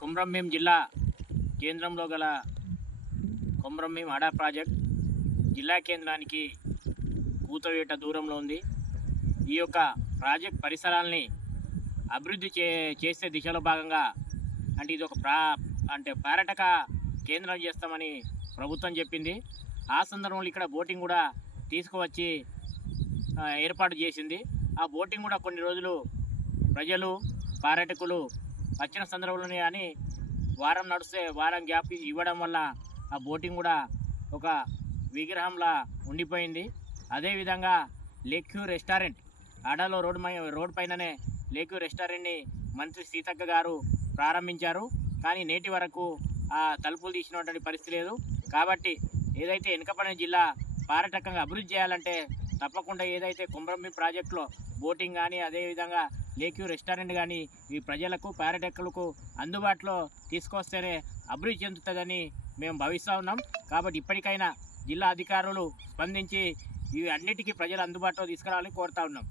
కుమ్రంభీం జిల్లా కేంద్రంలో గల కుమ్రంభీం అడా ప్రాజెక్ట్ జిల్లా కేంద్రానికి కూతవేట దూరంలో ఉంది. ఈ యొక్క ప్రాజెక్ట్ పరిసరాల్ని అభివృద్ధి చే చేసే దిశలో భాగంగా అంటే ఇది ఒక ప్రా అంటే పర్యాటక కేంద్రం చేస్తామని ప్రభుత్వం చెప్పింది. ఆ సందర్భంలో ఇక్కడ బోటింగ్ కూడా తీసుకువచ్చి ఏర్పాటు చేసింది. ఆ బోటింగ్ కూడా కొన్ని రోజులు ప్రజలు పర్యాటకులు వచ్చిన సందర్భంలోనే కానీ వారం నడిస్తే వారం గ్యాప్ ఇవ్వడం వల్ల ఆ బోటింగ్ కూడా ఒక విగ్రహంలా ఉండిపోయింది. అదేవిధంగా లేక్యూ రెస్టారెంట్ ఆడాలో రోడ్ రోడ్ పైననే లేక్యూ రెస్టారెంట్ని మంత్రి సీతక్క గారు ప్రారంభించారు. కానీ నేటి వరకు ఆ తలుపులు తీసినటువంటి పరిస్థితి లేదు. కాబట్టి ఏదైతే వెనుకపడిన జిల్లా పర్యాటకంగా అభివృద్ధి చేయాలంటే తప్పకుండా ఏదైతే కుమ్రంభీం ప్రాజెక్టులో బోటింగ్ కానీ అదేవిధంగా లేక్యూ రెస్టారెంట్ కానీ ఈ ప్రజలకు పర్యాటకులకు అందుబాటులో తీసుకొస్తేనే అభివృద్ధి చెందుతుందని మేము భావిస్తూ ఉన్నాం. కాబట్టి ఇప్పటికైనా జిల్లా అధికారులు స్పందించి ఇవి అన్నిటికీ ప్రజలు అందుబాటులో తీసుకురావాలని కోరుతా ఉన్నాం.